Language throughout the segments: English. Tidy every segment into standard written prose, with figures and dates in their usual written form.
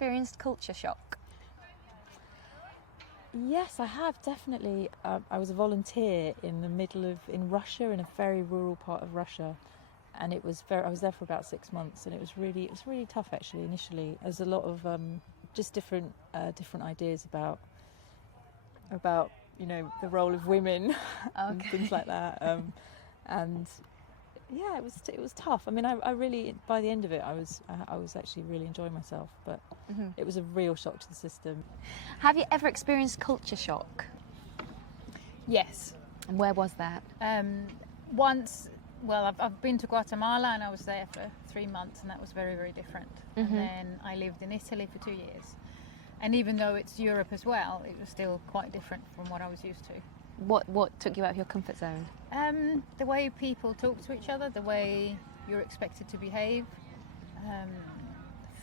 experienced culture shock? Yes, I have, definitely. I was a volunteer in Russia, in a very rural part of Russia, and I was there for about 6 months, and it was really tough actually. Initially, there was a lot of just different ideas about the role of women and things like that, and yeah, it was tough. I mean, I really, by the end of it, I was actually really enjoying myself, but it was a real shock to the system. Have you ever experienced culture shock? Yes. And where was that? Once, well, I've been to Guatemala and I was there for 3 months, and that was very, very different. And then I lived in Italy for 2 years. And even though it's Europe as well, it was still quite different from what I was used to. What took you out of your comfort zone? The way people talk to each other, the way you're expected to behave,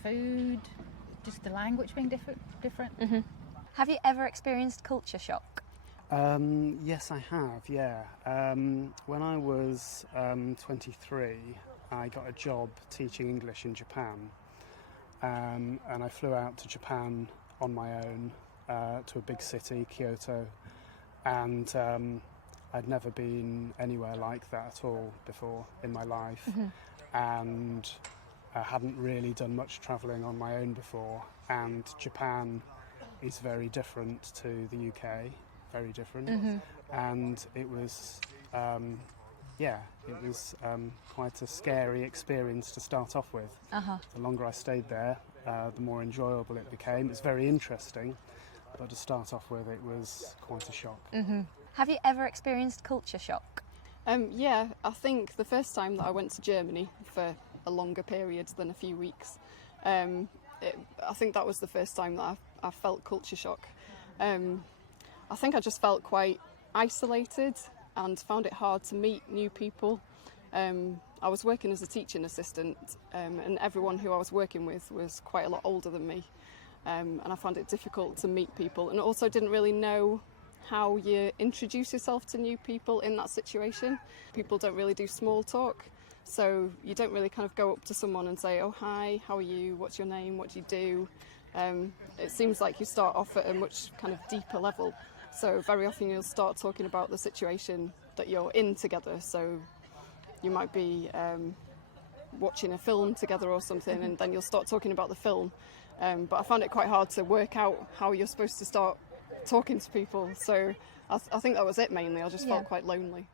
food, just the language being different. Have you ever experienced culture shock? Yes, I have, yeah. When I was 23, I got a job teaching English in Japan, and I flew out to Japan on my own to a big city, Kyoto, and I'd never been anywhere like that at all before in my life, and I hadn't really done much travelling on my own before, and Japan is very different to the UK, very different, and it was quite a scary experience to start off with. The longer I stayed there, the more enjoyable it became. It's very interesting, but to start off with, it was quite a shock. Have you ever experienced culture shock? Yeah, I think the first time that I went to Germany for a longer period than a few weeks, I think that was the first time that I felt culture shock. I think I just felt quite isolated and found it hard to meet new people. I was working as a teaching assistant, and everyone who I was working with was quite a lot older than me, and I found it difficult to meet people, and also didn't really know how you introduce yourself to new people in that situation. People don't really do small talk, so you don't really kind of go up to someone and say, "Oh, hi, how are you? What's your name? What do you do?" It seems like you start off at a much kind of deeper level, so very often you'll start talking about the situation that you're in together. So you might be watching a film together or something, and then you'll start talking about the film, but I found it quite hard to work out how you're supposed to start talking to people, so I think that was it mainly. I just felt quite lonely.